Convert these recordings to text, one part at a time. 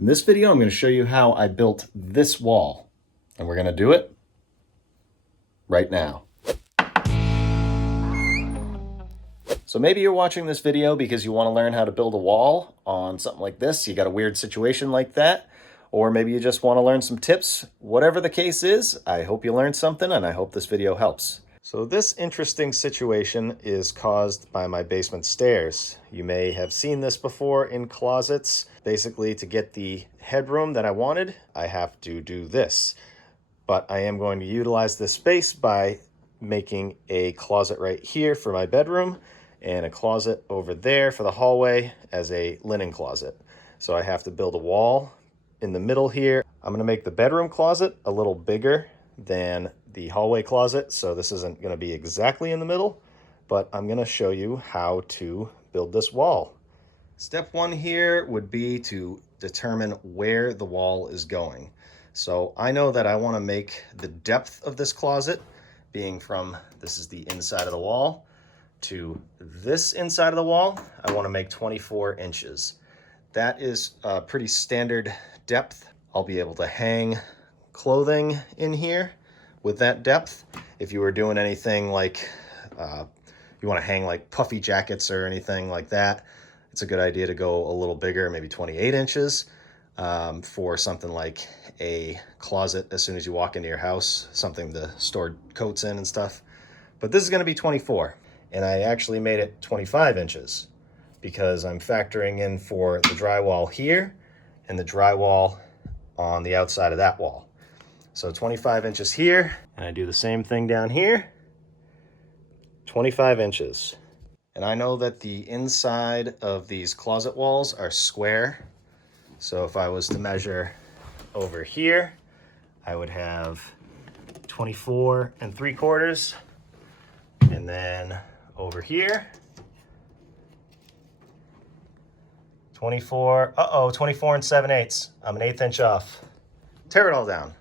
In this video, I'm going to show you how I built this wall, and we're going to do it right now. So maybe you're watching this video because you want to learn how to build a wall on something like this. You got a weird situation like that, or maybe you just want to learn some tips. Whatever the case is, I hope you learned something, and I hope this video helps. So this interesting situation is caused by my basement stairs. You may have seen this before in closets. Basically, to get the headroom that I wanted, I have to do this. But I am going to utilize this space by making a closet right here for my bedroom and a closet over there for the hallway as a linen closet. So I have to build a wall in the middle here. I'm going to make the bedroom closet a little bigger than the hallway closet, so this isn't going to be exactly in the middle, but I'm going to show you how to build this wall. Step one here would be to determine where the wall is going. So I know that I want to make the depth of this closet being from, this is the inside of the wall, to this inside of the wall, I want to make 24 inches. That is a pretty standard depth. I'll be able to hang clothing in here with that depth. If you were doing anything like, you want to hang like puffy jackets or anything like that, it's a good idea to go a little bigger, maybe 28 inches for something like a closet as soon as you walk into your house, something to store coats in and stuff. But this is going to be 24, and I actually made it 25 inches because I'm factoring in for the drywall here and the drywall on the outside of that wall. So 25 inches here, and I do the same thing down here, 25 inches. And I know that the inside of these closet walls are square. So if I was to measure over here, I would have 24 3/4. And then over here, 24 7/8. I'm an 1/8 inch off. Tear it all down.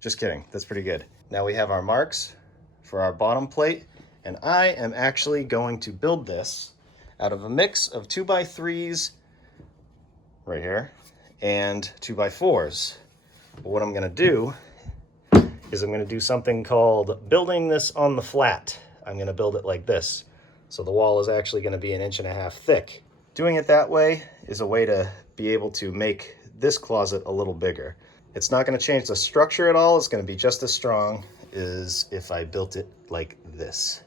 Just kidding, that's pretty good. Now we have our marks for our bottom plate, and I am actually going to build this out of a mix of 2x3s right here and 2x4s. But what I'm gonna do is I'm gonna do something called building this on the flat. I'm gonna build it like this. So the wall is actually gonna be 1.5 inches thick. Doing it that way is a way to be able to make this closet a little bigger. It's not going to change the structure at all. It's going to be just as strong as if I built it like this.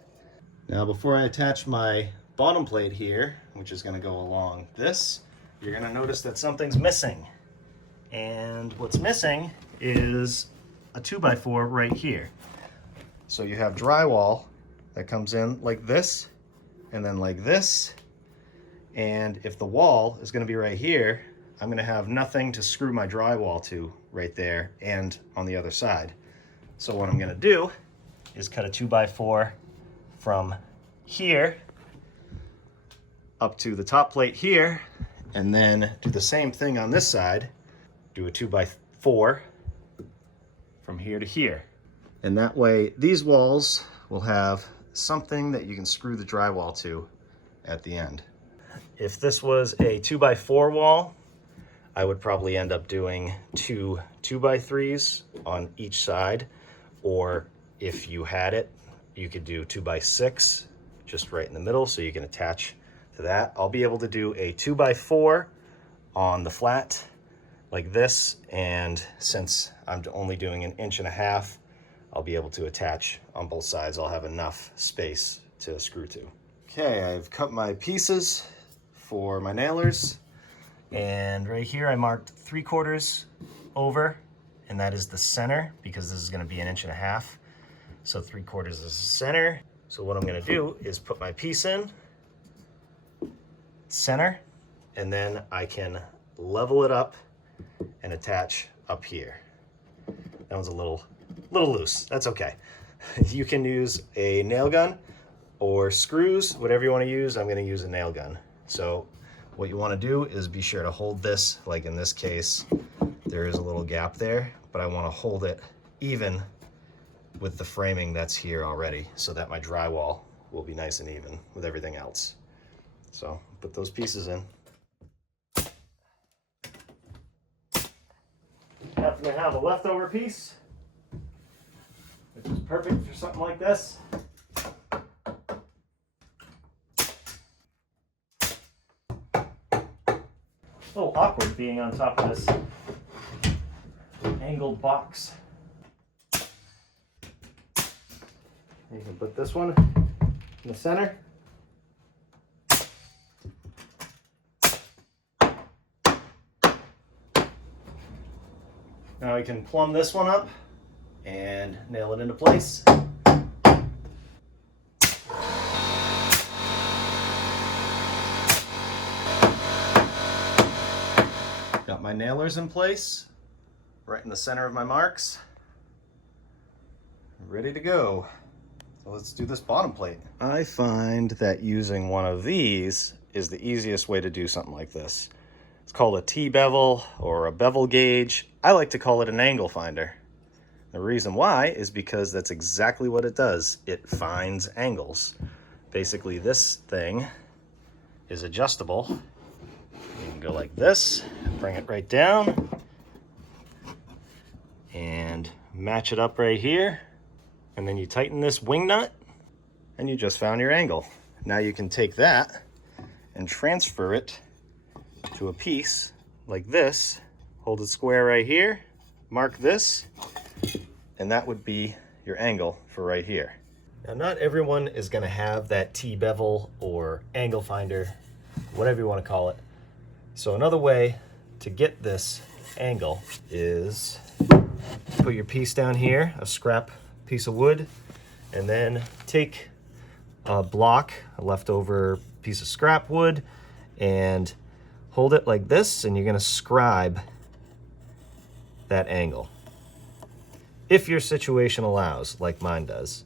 Now, before I attach my bottom plate here, which is going to go along this, you're going to notice that something's missing. And what's missing is a 2x4 right here. So you have drywall that comes in like this and then like this. And if the wall is going to be right here, I'm going to have nothing to screw my drywall to right there and on the other side. So what I'm going to do is cut a 2x4 from here up to the top plate here, and then do the same thing on this side. Do a 2x4 from here to here. And that way these walls will have something that you can screw the drywall to at the end. If this was a 2x4 wall, I would probably end up doing 2 2x3s on each side, or if you had it, you could do 2x6 just right in the middle so you can attach to that. I'll be able to do a 2x4 on the flat like this, and since I'm only doing 1.5 inches, I'll be able to attach on both sides. I'll have enough space to screw to. Okay, I've cut my pieces for my nailers. And right here I marked 3/4 over, and that is the center because this is going to be 1.5 inches. So 3/4 is the center. So what I'm going to do is put my piece in center, and then I can level it up and attach up here. That one's a little loose. That's okay. You can use a nail gun or screws, whatever you want to use. I'm going to use a nail gun. So what you want to do is be sure to hold this, like in this case, there is a little gap there, but I want to hold it even with the framing that's here already so that my drywall will be nice and even with everything else. So put those pieces in. happen to have a leftover piece, which is perfect for something like this. A little awkward being on top of this angled box. You can put this one in the center. Now we can plumb this one up and nail it into place. Got my nailers in place, right in the center of my marks. Ready to go. So let's do this bottom plate. I find that using one of these is the easiest way to do something like this. It's called a T-bevel or a bevel gauge. I like to call it an angle finder. The reason why is because that's exactly what it does. It finds angles. Basically, this thing is adjustable. You can go like this, bring it right down, and match it up right here. And then you tighten this wing nut, and you just found your angle. Now you can take that and transfer it to a piece like this. Hold it square right here, mark this, and that would be your angle for right here. Now, not everyone is going to have that T-bevel or angle finder, whatever you want to call it. So another way to get this angle is put your piece down here, a scrap piece of wood, and then take a block, a leftover piece of scrap wood, and hold it like this, and you're going to scribe that angle. If your situation allows, like mine does.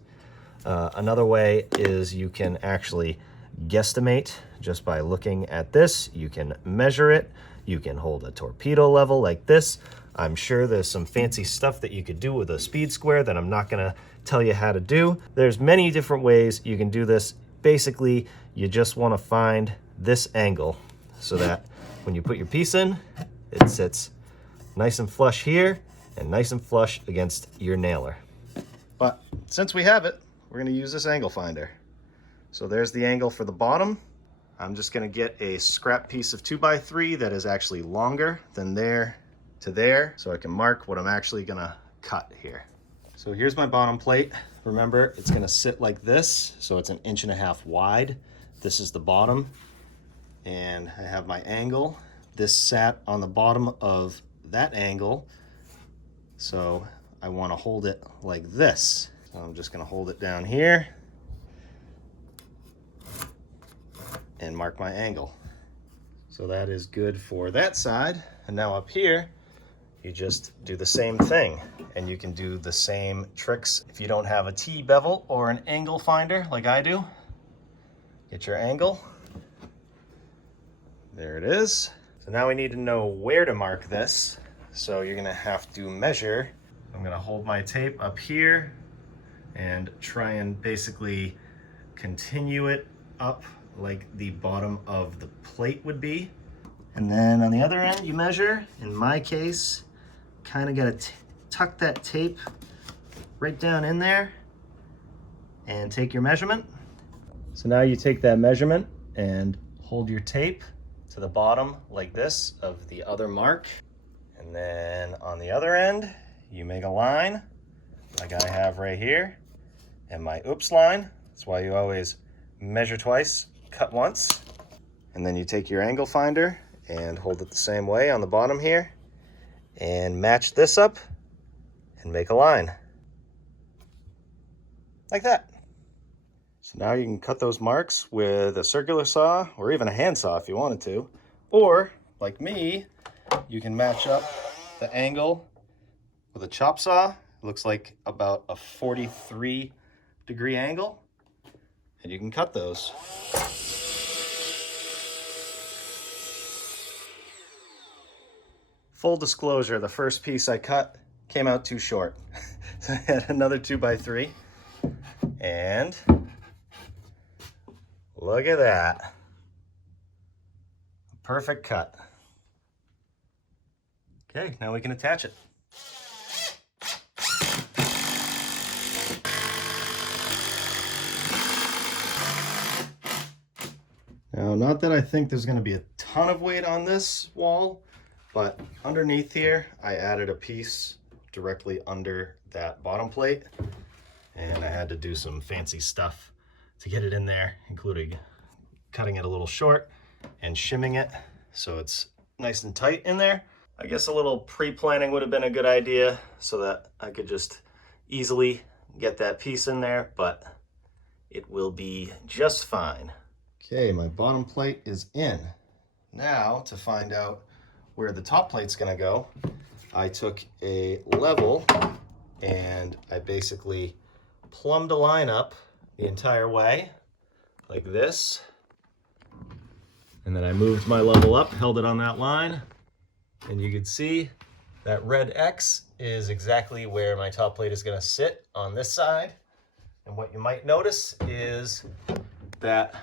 Another way is you can actually guesstimate just by looking at this. You can measure it. You can hold a torpedo level like this. I'm sure there's some fancy stuff that you could do with a speed square that I'm not gonna tell you how to do. There's many different ways you can do this. Basically, you just wanna find this angle so that when you put your piece in, it sits nice and flush here and nice and flush against your nailer. But since we have it, we're gonna use this angle finder. So there's the angle for the bottom. I'm just gonna get a scrap piece of 2x3 that is actually longer than there to there, so I can mark what I'm actually gonna cut here. So here's my bottom plate. Remember, it's gonna sit like this, so it's 1.5 inches wide. This is the bottom, and I have my angle. This sat on the bottom of that angle, so I wanna hold it like this. So I'm just gonna hold it down here and mark my angle. So that is good for that side. And now up here, you just do the same thing, and you can do the same tricks. If you don't have a T-bevel or an angle finder like I do, get your angle. There it is. So now we need to know where to mark this. So you're gonna have to measure. I'm gonna hold my tape up here and try and basically continue it up like the bottom of the plate would be. And then on the other end, you measure. In my case, kind of got to tuck that tape right down in there and take your measurement. So now you take that measurement and hold your tape to the bottom like this of the other mark. And then on the other end, you make a line like I have right here. And my oops line, that's why you always measure twice, cut once. And then you take your angle finder and hold it the same way on the bottom here and match this up and make a line like that. So now you can cut those marks with a circular saw or even a handsaw if you wanted to, or like me, you can match up the angle with a chop saw. It looks like about a 43-degree angle, and you can cut those. Full disclosure, the first piece I cut came out too short. So I had another 2x3, and look at that. Perfect cut. Okay, now we can attach it. Now, not that I think there's going to be a ton of weight on this wall, but underneath here, I added a piece directly under that bottom plate, and I had to do some fancy stuff to get it in there, including cutting it a little short and shimming it so it's nice and tight in there. I guess a little pre-planning would have been a good idea so that I could just easily get that piece in there, but it will be just fine. Okay, my bottom plate is in. Now, to find out where the top plate's gonna go, I took a level and I basically plumbed a line up the entire way, like this. And then I moved my level up, held it on that line, and you can see that red X is exactly where my top plate is gonna sit on this side. And what you might notice is that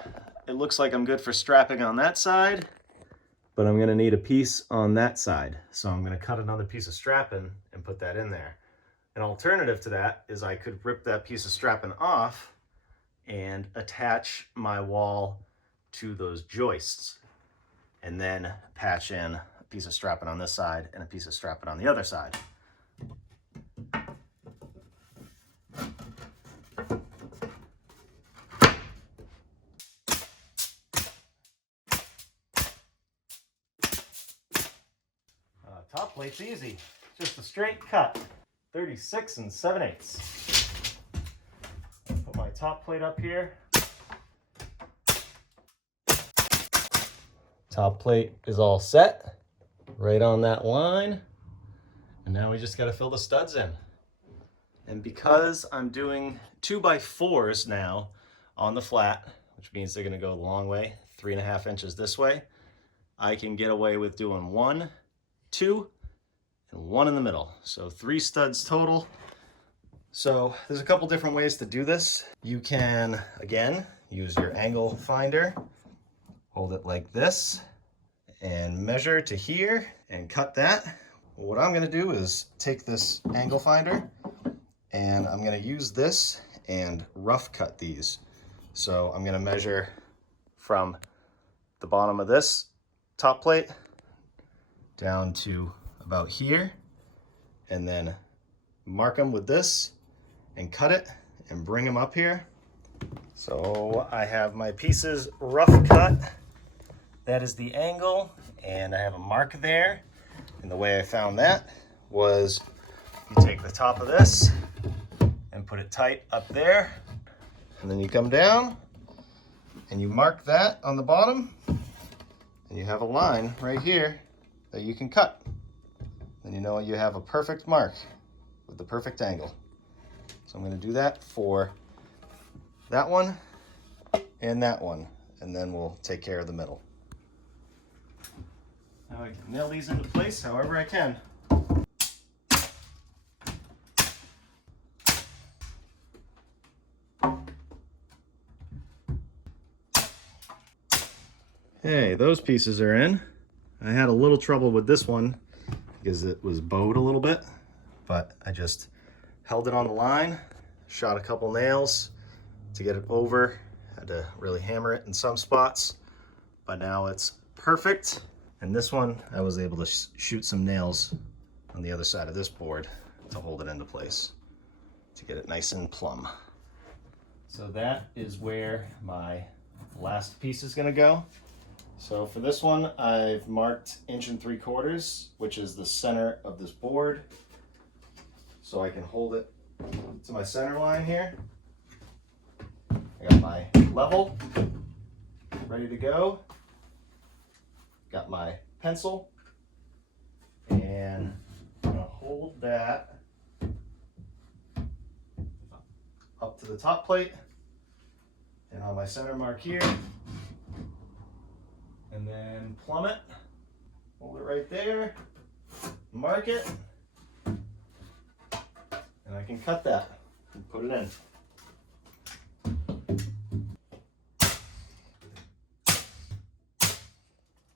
it looks like I'm good for strapping on that side, but I'm gonna need a piece on that side. So I'm gonna cut another piece of strapping and put that in there. An alternative to that is I could rip that piece of strapping off and attach my wall to those joists and then patch in a piece of strapping on this side and a piece of strapping on the other side. Top plate's easy, just a straight cut, 36 7/8. Put my top plate up here. Top plate is all set, right on that line. And now we just gotta fill the studs in. And because I'm doing 2x4s now on the flat, which means they're gonna go a long way, 3.5 inches this way, I can get away with doing 1, 2, and 1 in the middle. So 3 studs total. So there's a couple different ways to do this. You can, again, use your angle finder, hold it like this, and measure to here and cut that. What I'm gonna do is take this angle finder and I'm gonna use this and rough cut these. So I'm gonna measure from the bottom of this top plate down to about here, and then mark them with this and cut it and bring them up here. So I have my pieces rough cut. That is the angle, and I have a mark there. And the way I found that was you take the top of this and put it tight up there, and then you come down and you mark that on the bottom, and you have a line right here that you can cut. Then you know you have a perfect mark with the perfect angle. So I'm going to do that for that one and that one, and then we'll take care of the middle. Now I can nail these into place however I can. Hey, those pieces are in. I had a little trouble with this one because it was bowed a little bit, but I just held it on the line, shot a couple nails to get it over. Had to really hammer it in some spots, but now it's perfect. And this one, I was able to shoot some nails on the other side of this board to hold it into place, to get it nice and plumb. So that is where my last piece is gonna go. So for this one, I've marked 1 3/4, which is the center of this board. So I can hold it to my center line here. I got my level ready to go. Got my pencil, and I'm gonna hold that up to the top plate and on my center mark here, and then plumb it, hold it right there, mark it, and I can cut that and put it in.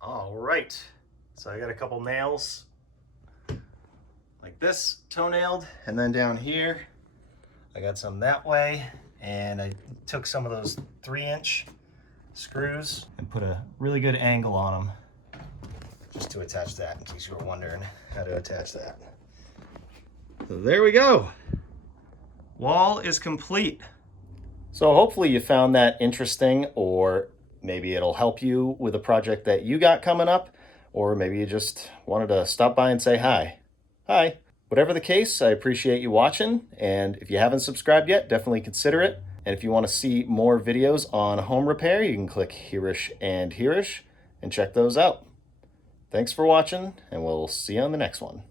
All right, so I got a couple nails like this, toe-nailed, and then down here, I got some that way, and I took some of those 3-inch screws and put a really good angle on them just to attach that, in case you were wondering how to attach that. So there we go. Wall is complete. So hopefully you found that interesting, or maybe it'll help you with a project that you got coming up, or maybe you just wanted to stop by and say hi. Hi. Whatever the case, I appreciate you watching, and if you haven't subscribed yet, definitely consider it. And if you want to see more videos on home repair, you can click hereish and check those out. Thanks for watching, and we'll see you on the next one.